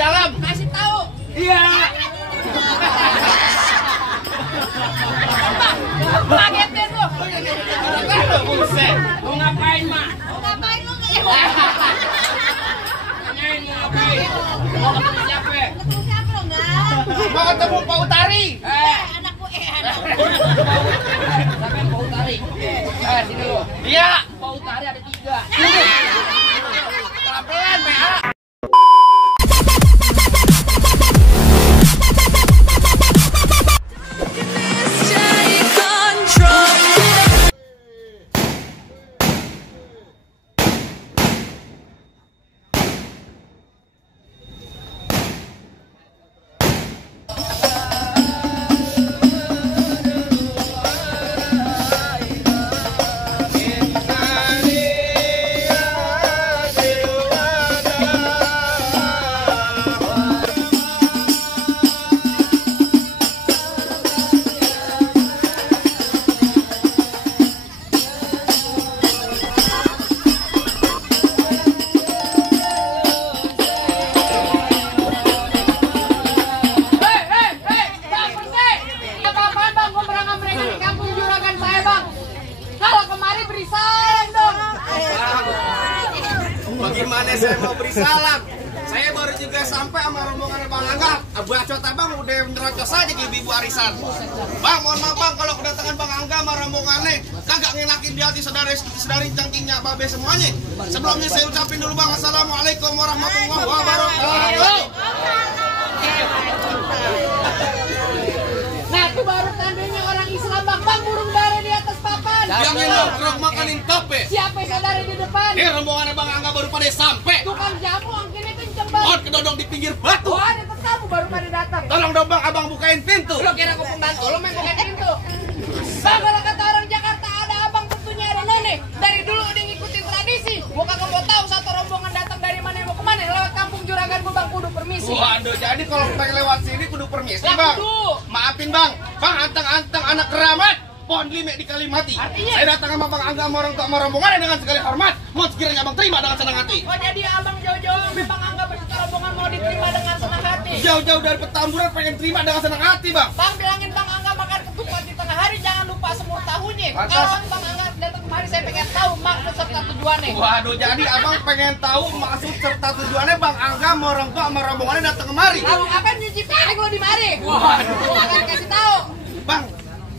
dalam. Kasih tahu. Iya. Kagetin lu. Buset. Mau ngapain, Mak? Mau ngapain lu? Tanyain mau ngapain? Mau ketemu siapa? Ketemu siapa lo enggak? Mau ketemu Pak Utari. Anakku Siapa yang Pak Utari? Sini lu. Iya. Pak Utari ada 3. Pelan-pelan, PA. Bagaimana saya mau beri salam? Saya baru juga sampai sama rombongan Bang Angga. Bacot abang udah nerocos aja ke ibu arisan. Bang, mohon maaf bang kalau kedatangan Bang Angga sama rombongannya kagak ngenakin di hati saudari cangkingnya babe semuanya. Sebelumnya saya ucapin dulu bang, assalamualaikum warahmatullahi wabarakatuh. Nah, itu baru tandanya orang Islam, Bang. Bang, burung dara di atas papan. Yang ini nongkrong makanin tope. Siapa yang saudara di depan? Rombongan Bang Angga baru pada sampai. Tukang jamu angkinnya kenceng, Bang. Oh, kedodong di pinggir batu. Oh, ada kamu baru pada datang. Tolong dong bang, abang bukain pintu. Lo kira aku pembantu, lo main bukain pintu. Bang, kalau kata orang Jakarta ada abang tentunya ada none. Dari dulu udah ngikutin tradisi. Gua kagak mau tahu satu rombongan datang dari mana mau kemana. Lewat kampung Juragan gua bang kudu permisi. Waduh, jadi kalau pengen lewat sini kudu permisi Lah, bang. kudu. Maafin bang, bang anteng-anteng anak keramat. Pohon lime di Kalimati. Artinya? Saya datang sama Bang Angga sama orang tua sama rombongan dengan segala hormat. Mau sekiranya abang terima dengan senang hati. Oh, jadi abang jauh-jauh memang anggap beserta rombongan mau diterima dengan senang hati. Jauh-jauh dari Petamburan pengen terima dengan senang hati bang. Bang, bilangin Bang Angga makan ketupat di tengah hari, jangan lupa semur tahunya. Pantas. Kalau Bang Angga datang kemari, saya pengen tahu maksud serta tujuannya. Waduh, jadi abang pengen tahu maksud serta tujuannya Bang Angga sama orang tua sama rombongannya datang kemari. Kamu ngapain nyuci piring lo di mari? Waduh. Gua akan kasih tahu. Bang,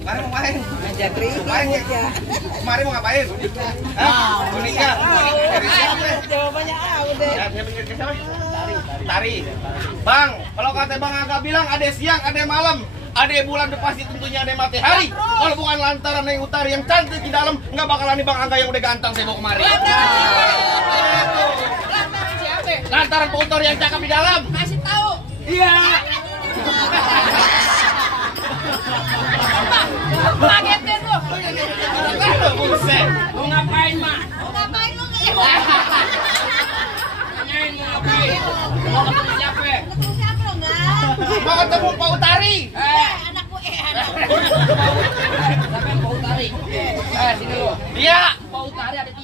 kemarin mau main? Ngajak Main ya? Kemarin mau ngapain? Hah? Mau nikah? Dari siapa? Jawabannya udah. Ya, siapa nikah siapa? Tari. Bang, kalau kata Bang Angga bilang ada siang, ada malam. Ada bulan pasti tentunya ada matahari. Kalau bukan lantaran yang utara yang cantik di dalam, nggak bakalan nih Bang Angga yang udah ganteng saya bawa kemari. Lantaran siapa? Lantaran Pak Utari yang cakep di dalam. Kasih tahu. Iya. Kagetin lu. Buset. Mau ngapain, Mak? Mau ngapain lu? Tanyain mau ngapain? Mau ketemu siapa? Ketemu siapa lo enggak? Mau ketemu Pak Utari. Anakku Siapa yang Pak Utari? Sini lu. Iya. Pak Utari ada 3.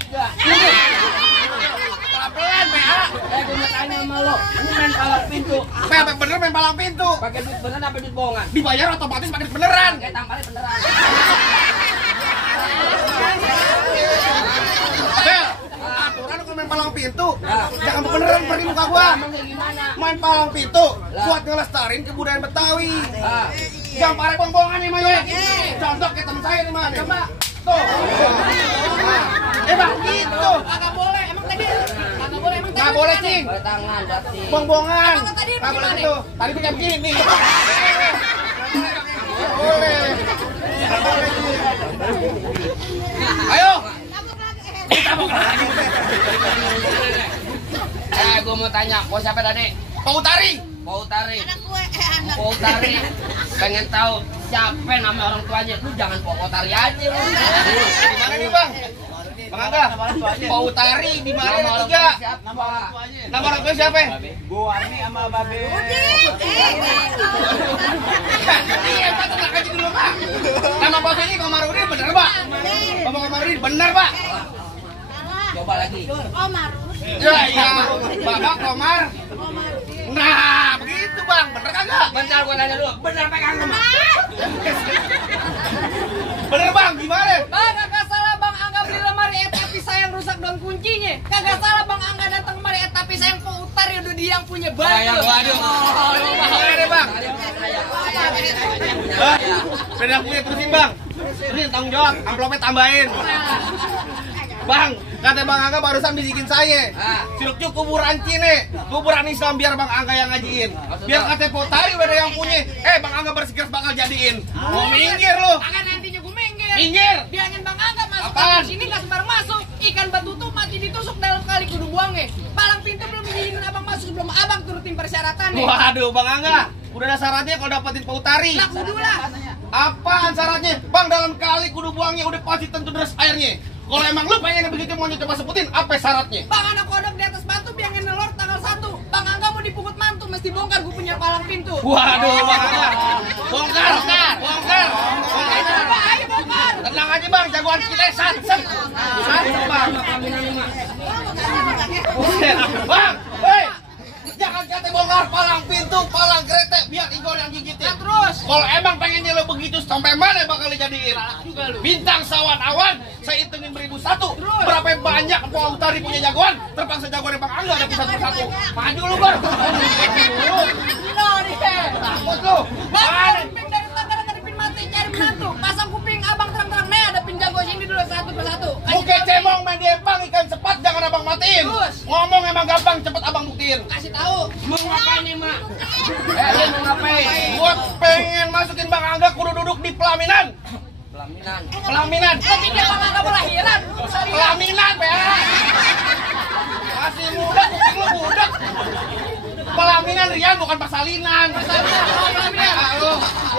Pelan-pelan, PA. Gue mau tanya sama lo. Ini main palang pintu. PA bener main palang pintu. Pakai duit beneran apa duit bohongan? Dibayar otomatis pakai beneran. Kayak tampalnya beneran. Bel, aturan kalau main palang pintu, jangan beneran pergi muka gua. Emang kayak gimana? Main palang pintu buat ngelestarin kebudayaan Betawi. Ah. Jangan pakai bohong-bohongan nih, Mayo. Contoh kayak temen saya nih, Man. Coba. Tuh. Bang, gitu. Kagak boleh. Emang tadi kagak boleh. Emang Nggak boleh, Cing. Boleh tangan berarti. Bohong-bohongan. Emang tadi Nggak boleh gimana? gitu. Tadi kayak begini. Boleh. Nggak boleh. Ayo. Tabok lagi. Gue mau tanya, kau siapa tadi? Pak Utari. Pak Utari. Anak gue, anak. Pak Utari. Pengen tahu siapa nama orang tuanya? Lu jangan Pak Utari aja lu. Di mana nih, Bang? Bang Angga. Pak Utari di mana Nama ada orang 3? tuanya siapa? Nama orang tua siapa? Bu Warni sama Babe. Iya, Pak, tenang aja dulu, Pak. Nama bos ini Komarudin bener, Pak? Bapak Komarudin bener, Pak? Coba lagi. Omar. Ya, iya. Bapak Komar. Nah, Bentar gua nanya dulu, bener pegang sama? Bener bang, gimana? Bang, kagak salah Bang Angga beli lemari tapi sayang rusak daun kuncinya. Kagak salah Bang Angga datang kemari tapi sayang putar ya udah dia yang punya baju. Waduh. Gimana bang? Beda punya terusin bang. Terusin tanggung jawab, amplopnya tambahin. Bang, kata Bang Angga barusan bisikin saya. Ciluk kuburan Cine, kuburan Islam biar Bang Angga yang ngajiin. Biar kata Potari udah yang punya. Bang Angga bersekeras bakal jadiin. Mau minggir lu. Akan nantinya gue minggir. Minggir. Bilangin Bang Angga masuk Apaan? ke sini nggak sembarang masuk. Ikan batu tuh mati ditusuk dalam kali kudu buangnya. Palang pintu belum diizinin abang masuk sebelum abang turutin persyaratannya. Waduh Bang Angga, udah ada syaratnya kalau dapetin Potari. Lah kudu lah. Apaan syaratnya? Bang dalam kali kudu buangnya udah pasti tentu deras airnya. Kalau emang lu pengen begitu mau coba sebutin, apa syaratnya? Bang anak kodok di atas batu biangin nelor tanggal 1. Bang Angga mau dipungut mantu mesti bongkar gue punya palang pintu. Waduh Bang Angga, bongkar. Ayo bongkar. Tenang aja Bang, jagoan kita satset Bang. Bang, jangan kata bongkar palang pintu, palang kereta, biar Igor yang gigitin. Terus. Kalau emang pengennya lo begitu, sampai mana bakal dijadiin? Bintang sawan awan, saya hitungin 1001. Berapa banyak Pak Utari punya jagoan? Terpaksa jagoan Bang Angga ada satu-satu. Maju lu Bang. Takut lu. Bang, ping dari tangga dari pin mati cari menantu. Pasang kuping abang terang-terang nih ada pin jago sini dulu satu persatu. Muka cemong main diempang ikan cepat jangan abang matiin. Terus. Ngomong emang gampang cepet abang buktiin. Kasih tahu. Mau ngapain nih, Mak? Lu mau ngapain? Gua pengen masukin Bang Angga kudu duduk di pelaminan. Pelaminan. Tapi dia Bang Angga mau lahiran. Pelaminan, PA. Masih muda, kuping lu budak. Pelaminan Rian bukan persalinan.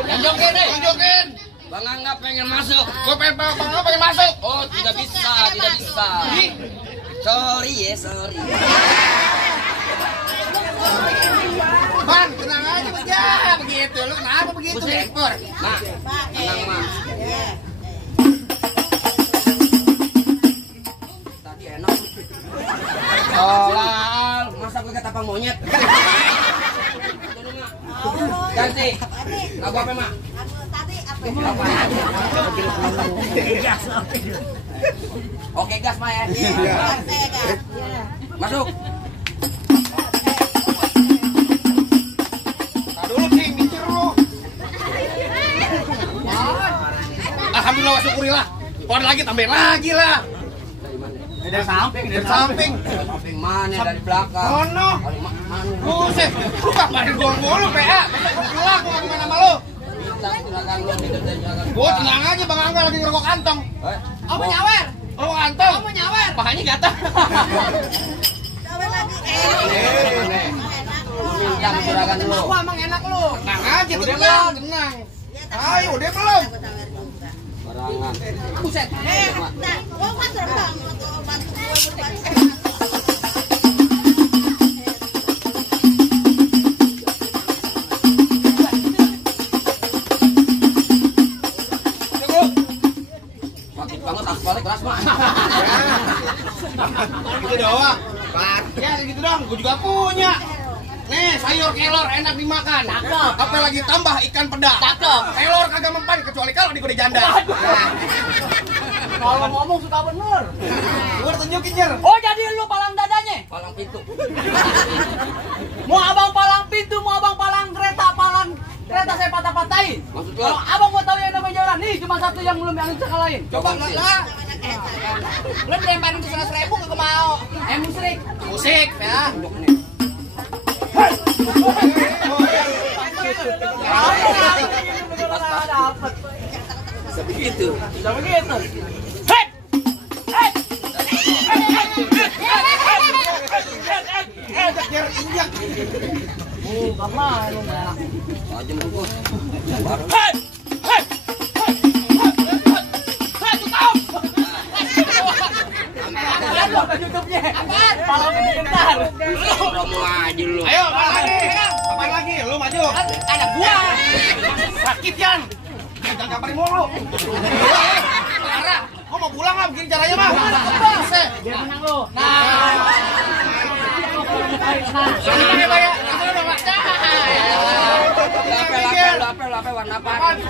Tunjukin. Bang Angga pengen masuk. Gua pengen Bang Angga pengen masuk. Oh, tidak bisa. Sorry. Bang, tenang aja aja begitu. Lu kenapa begitu? Ekor. Mak, tenang, Mak. Tadi enak. Tolal, masa gue kata monyet. Ganti. Lagu apa, Mak? Oke, gas, Mak ya. Masuk. Dulu sih mikir lu. Alhamdulillah wa syukurillah. Keluar lagi tambahin lagi lah. Dari samping. Samping. Samping mana dari belakang? Oh no. Buset. Lu kabarin gua mulu PA. Besok gua pulang gua ngomongin sama lu. Gua tenang aja Bang Angga lagi ngerokok kantong. Kamu nyawer. Rokok kantong. Kamu nyawer. Pahanya gatal. Aku emang enak lu. Tenang aja, tenang. Ayo, udah belum? Barangan. Buset. Makin banget aspalnya keras, Mak. Gitu doang. Ya gitu dong, gue juga punya. Nih, sayur kelor enak dimakan. Cakep. Apalagi tambah ikan peda. Cakep. Kelor kagak mempan kecuali kalau di kuda janda. Kalau ngomong suka bener. Gue tunjukin jer. Oh jadi lu palang dadanya? Palang pintu. Mau abang palang pintu, mau abang palang kereta saya patah-patahin. Maksud Kalau lo? abang mau tahu yang namanya jalan, nih cuma satu yang belum yang bisa kalahin. Coba lah. Lu lemparin tuh 100.000 kagak mau. Musrik. Musik ya. Dapat. Begitu. Bisa begitu. Injak. Kemana lu enggak? Aja bungkus. Palang pintar. Promo aja lu. Ayo, apaan lagi? Lu maju. Ada gua. Sakit Yan. Jangan gambarin mulu. Parah. Kok mau pulang nggak begini caranya mah? Buset. Biar menang lu. Ini ya, Pak ya.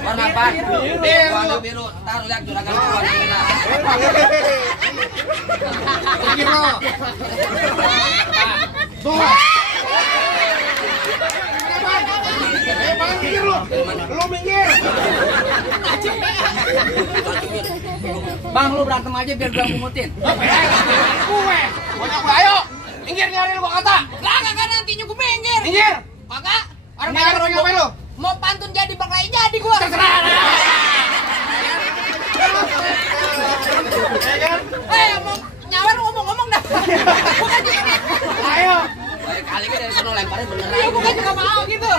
Warna apa? Warna biru. Ntar lihat juragan gua warna merah. Minggir lo. Tuh. Minggir lo. Lo minggir. Bang, lu berantem aja biar gua pungutin. Gue. Banyak gue, ayo. Minggir nyari lo kata. Lah kagak nantinya gue minggir. Minggir. Kagak. Orang Minggir lo ngapain lo? mau pantun jadi berkelahi jadi gua. Terserah. Mau nyawar ngomong-ngomong dah. Bukan gitu. Ayo. Baik kali kan dari sono lemparin beneran. Iya, bukan juga mau gitu.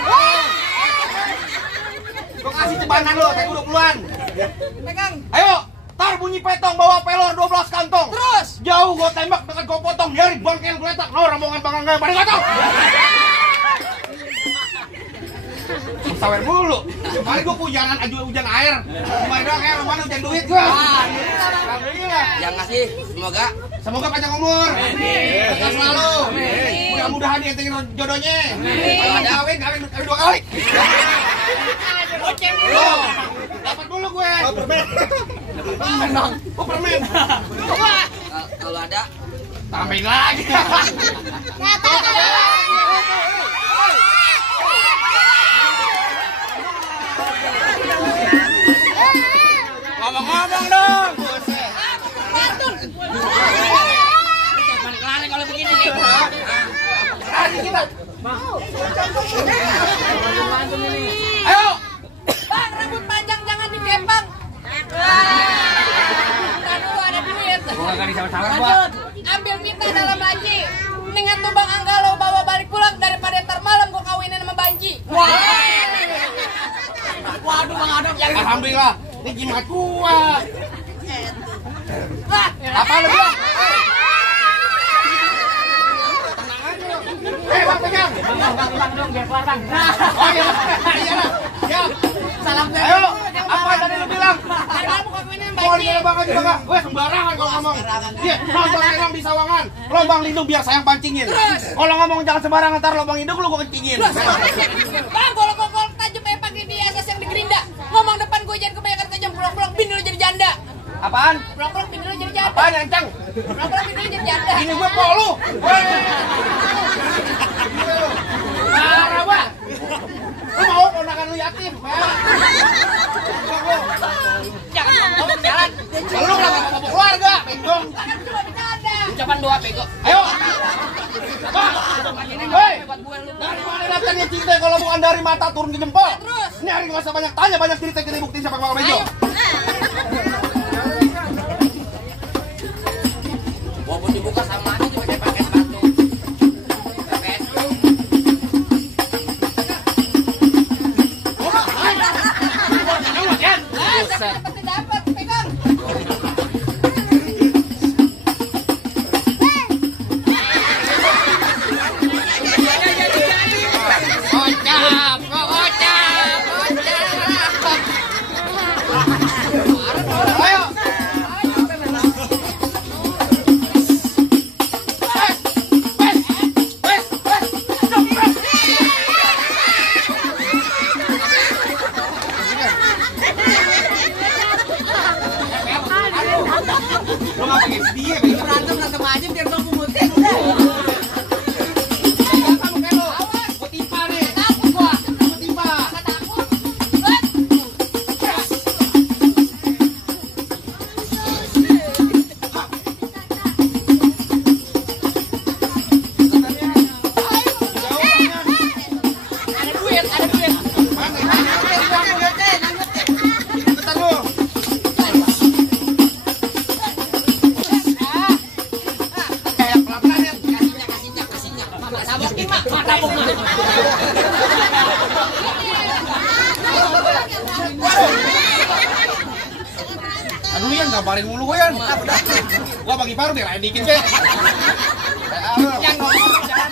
Gue kasih cebanan lo, saya udah duluan. Pegang. Ayo, tar bunyi petong bawa pelor 12 kantong. Terus. Jauh gue tembak, dekat gue potong. Nyari bangkel geletak. No, rombongan Bang Angga pada gak tau. Sawer dulu. Kemarin gue hujanan hujan air. Kemarin doang kayak mana hujan duit gue. Alhamdulillah. Yang ngasih semoga Semoga panjang umur. Sukses selalu. Mudah-mudahan dia tinggal jodohnya. Kalau ada kawin 2 kali. Loh, dapat dulu gue. Oh, permen. Oh, permen. kalau ada Tambahin lagi. Ngomong-ngomong dong. Pantun. Cuman kelane kalau begini nih. Lagi kita. Ayo. Bang, rambut panjang jangan digempang. Ntar dulu ada duit. Gua kagak disawar-sawar, gua. Lanjut. Ambil minta dalam laci. Mendingan tuh Bang Angga lo bawa balik pulang daripada ntar malam gua kawinin sama Banci. Waduh, Bang Adam. Alhamdulillah. Ini jimat gua. Apa lu bilang? Tenang aja lo. Bang, pegang. Bang dong, biar keluar, Bang. Oh iya, iya lah. Siap. Salam Ayo, apa tadi lu bilang? Ntar malam gua kawinin sama Mau Banci. di Bang aja Bang. Weh, sembarangan kalau ngomong. Iya, nonton film di Sawangan. Lobang lindung biar sayang pancingin. Kalau ngomong jangan sembarangan, ntar lobang hidung lu gua kencingin. Bang, golok-golok tajam kayak pakai di asas yang di gerinda. Ngomong depan gue jangan kebanyakan tajam. Pulang-pulang bini lu jadi janda. Apaan? Pulang-pulang bini lu jadi janda. Apaan yang cang? Pulang-pulang bini lu jadi janda. Ini gue polu. Parah, Pak. Lu mau ponakan lu yatim, Pak. Jangan ngomong jalan. Lu lah bapak keluarga, penggong. Kan cuma bercanda. Ucapan doa pego. Ayo. Pak. Hei. Dari mana datangnya cinta kalau bukan dari mata turun ke jempol? Terus. Ini hari nggak usah banyak tanya, banyak cerita kita buktiin siapa Bang Bejo. Walaupun dibuka sama aja cuma kayak pakai sepatu. Dapat, pegang. Kocap, kocap, kocap. Ayo. Lu nggak pakai sedih, Berantem aja biar gua pungutin. Ada duit, ada duit. Sabuk lima, sabuk lima. Aduh Yan, gambarin mulu gue Yan. Gua bagi paru deh, lain dikit kek. Yang ngomong jangan.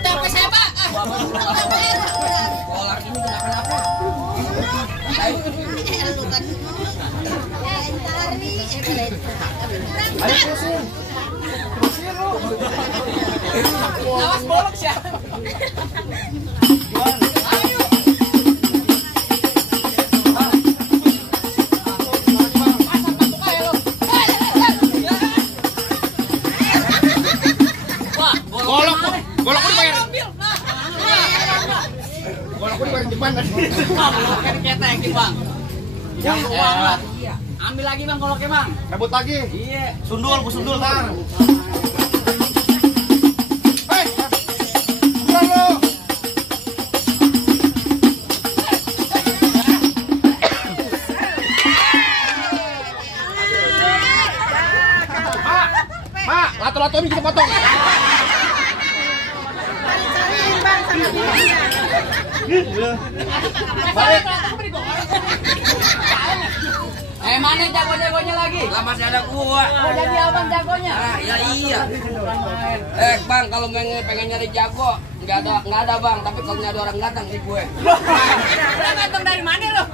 Capek saya, Pak. Kolak ini kenapa-napa. Ayo terusin. Terusin lu. Awas bolok ya. Golok udah bayar. Golok udah bayar depan tadi. Kan ketekin, Bang. Yang uang lah. Ambil lagi, Bang, goloknya, Bang. Rebut lagi. Iya. Sundul, gua sundul tar. Hei, buruan lu. Mak, lato-lato ini kita potong. Balik. Mana jago-jagonya lagi? Lah masih ada gua. Oh, jadi abang jagonya? Ah, ya iya. Bang, kalau pengen nyari jago, nggak ada bang. Tapi kalau nyari orang datang nih gue. Udah ganteng dari mana lo?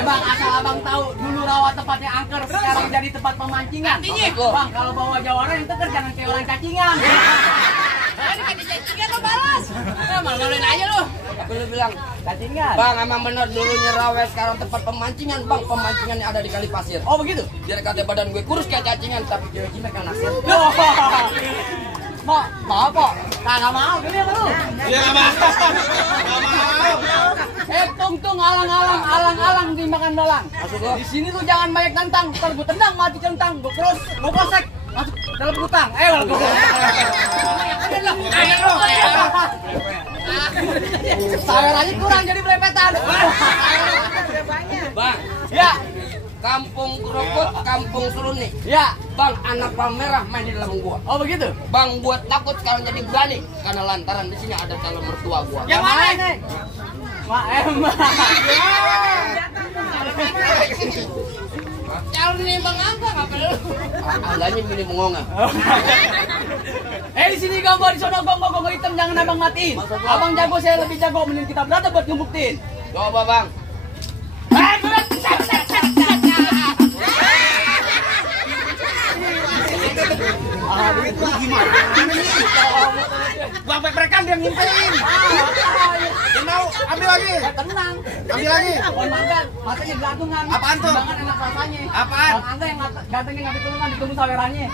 Bang, asal abang tahu dulu rawa tempatnya angker, sekarang jadi tempat pemancingan. Artinya? Bang, kalau bawa jawara itu kan jangan kayak orang cacingan. Kan dicacingan lo balas. Malu-maluin aja lo. Tapi lu bilang, Cacingan? bang emang bener dulunya rawa sekarang tempat pemancingan bang. Pemancingan yang ada di kali pasir. Oh, begitu? Biar kata badan gue kurus kayak cacingan, tapi cewek cimek kan hasil. Mau kok? Kagak mau, gini apa lu? Ya nggak mau. Tung alang-alang dimakan dalang. Maksud lo? Di sini tuh jangan banyak tantang, kalau gue tendang mati centang, gue cross, gue kosek, masuk dalam gutang. Ayo lah, sayur aja kurang jadi belepetan. Bang, Ya, kampung Kerokot, kampung Seruni. ya. Bang, anak merah main di dalam gua. Oh begitu? Bang, buat takut sekarang jadi berani karena lantaran di sini ada calon mertua gua. Yang mana nih? Mak Emma. Calon ini bang Angga apa lu? Angganya milih mengonga. Di sini gambar di sono gong hitam jangan abang matiin. Abang jago, saya lebih jago, mending kita berada buat ngebuktiin. Coba bang. Bang, merekam dia ngintelin. Dia mau ambil lagi. Tenang. Ambil lagi. Bang Magan, matanya gelantungan. Apaan tuh? Jangan enak rasanya. Apaan? Bang Angga yang gantengnya nggak ditulungan, ditunggu sawerannya.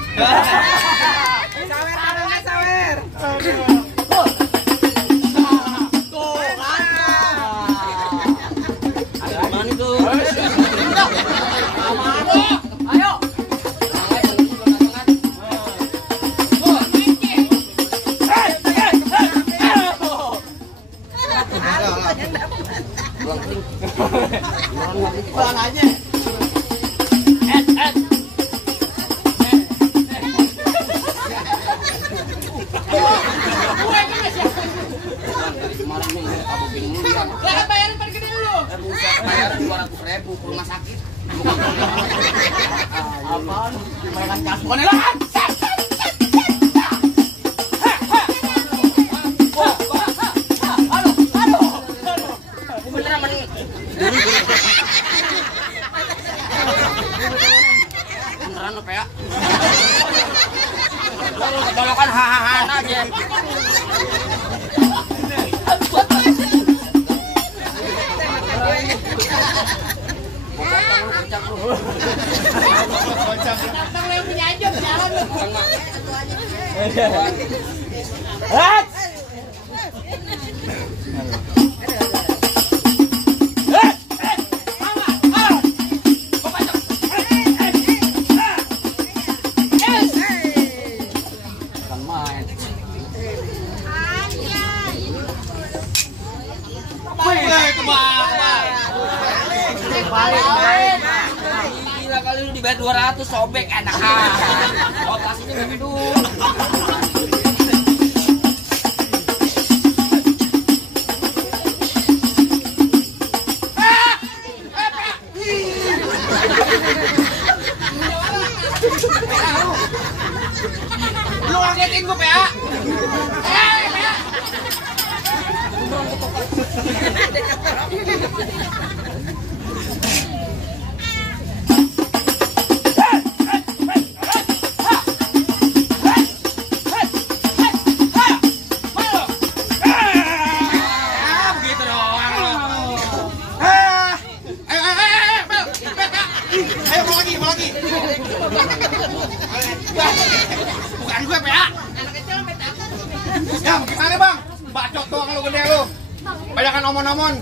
Sawer. Tuh. Tuh kan. Ada mana itu? Ayo. Pulang aja. Jangan bayarin pergi dulu. Bayar 200.000 ke rumah sakit. Apaan? Mainan kas. Bukan lah. Beneran mending. Beneran apa ya? Lu kedolokan hahaha aja. Ganteng lo yang punya aja jalan lo. Bukan main. Gila kali lu dibayar 200 sobek enak. Operasinya bebe dulu. Lu ngagetin gua, PA. Jangan gue PA. Anak kecil sampai takut. Ya gimana bang? Bacot doang lu gede lu. Banyakan omon-omon.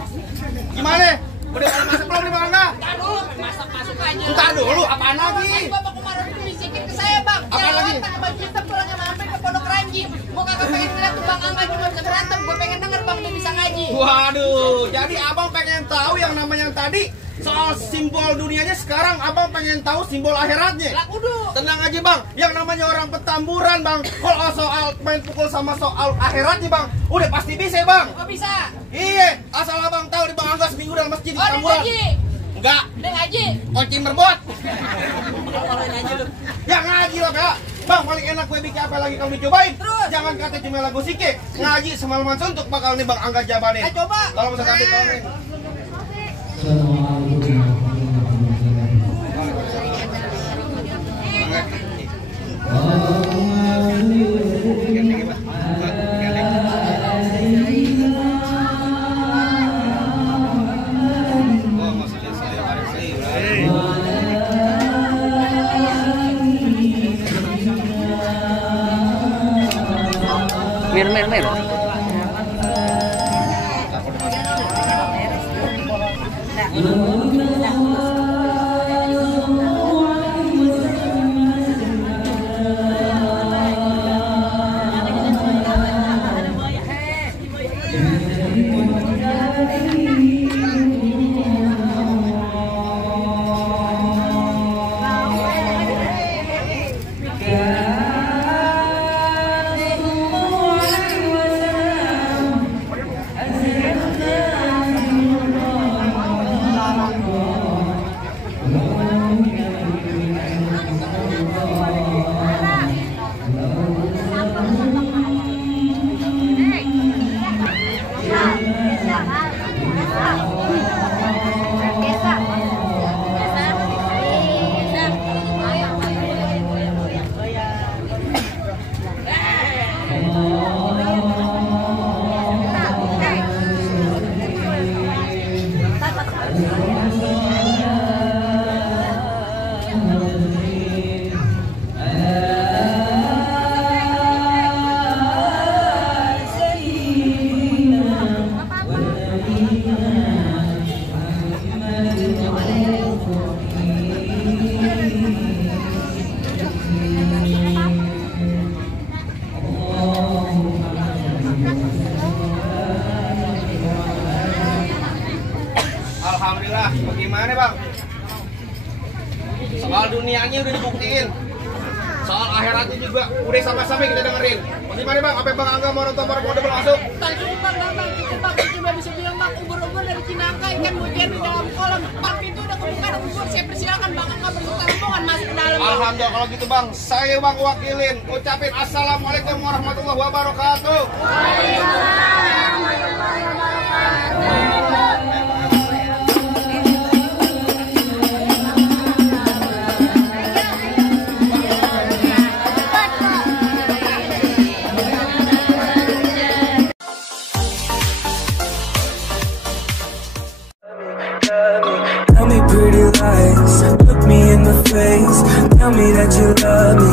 Gimana? Udah pada masak belum nih Bang Angga? Ntar dulu, masuk aja. Ntar dulu, apaan lagi? Tadi Bapak Kumaron itu bisikin ke saya bang. Apaan lagi? Abang kita pulangnya mampir ke Pondok Ranji. Mau kagak pengen lihat tuh Bang Angga cuma bisa berantem. Gue pengen denger bang dia bisa ngaji. Waduh, jadi abang pengen tahu yang namanya tadi soal simbol dunianya, sekarang abang pengen tahu simbol akhiratnya. Lah kudu. Tenang aja bang, yang namanya orang petamburan bang, kalau soal main pukul sama soal akhiratnya bang, udah pasti bisa bang. Kok bisa? Iya, asal abang tahu di Bang Angga seminggu dalam masjid di Oh dia petamburan. ngaji. Enggak, Dia ngaji. koncin berbot. Ya ngaji lah Pak. Bang, paling enak gue bikin apa lagi kamu dicobain? Terus? Jangan kata cuma lagu sikit. Ngaji semalaman suntuk bakal nih Bang Angga jabanin. Coba. Kalau bisa tadi tolongin. Mir. Alhamdulillah, bagaimana bang? Soal dunianya udah dibuktiin, soal akhiratnya juga udah sama-sama kita dengerin. Bagaimana bang? Apa Bang Angga mau nonton bareng bermasuk? Tadi bang, kita bang cuma bisa bilang bang ubur-ubur dari Cinangka ikan mujian di dalam kolam. Bang itu udah kebuka ubur, saya persilakan bang Angga berserta rombongan masuk ke dalam. Bang. Alhamdulillah kalau gitu bang, saya bang wakilin ucapin assalamualaikum warahmatullahi wabarakatuh. Tell me pretty lies, look me in the face. Tell me that you love me,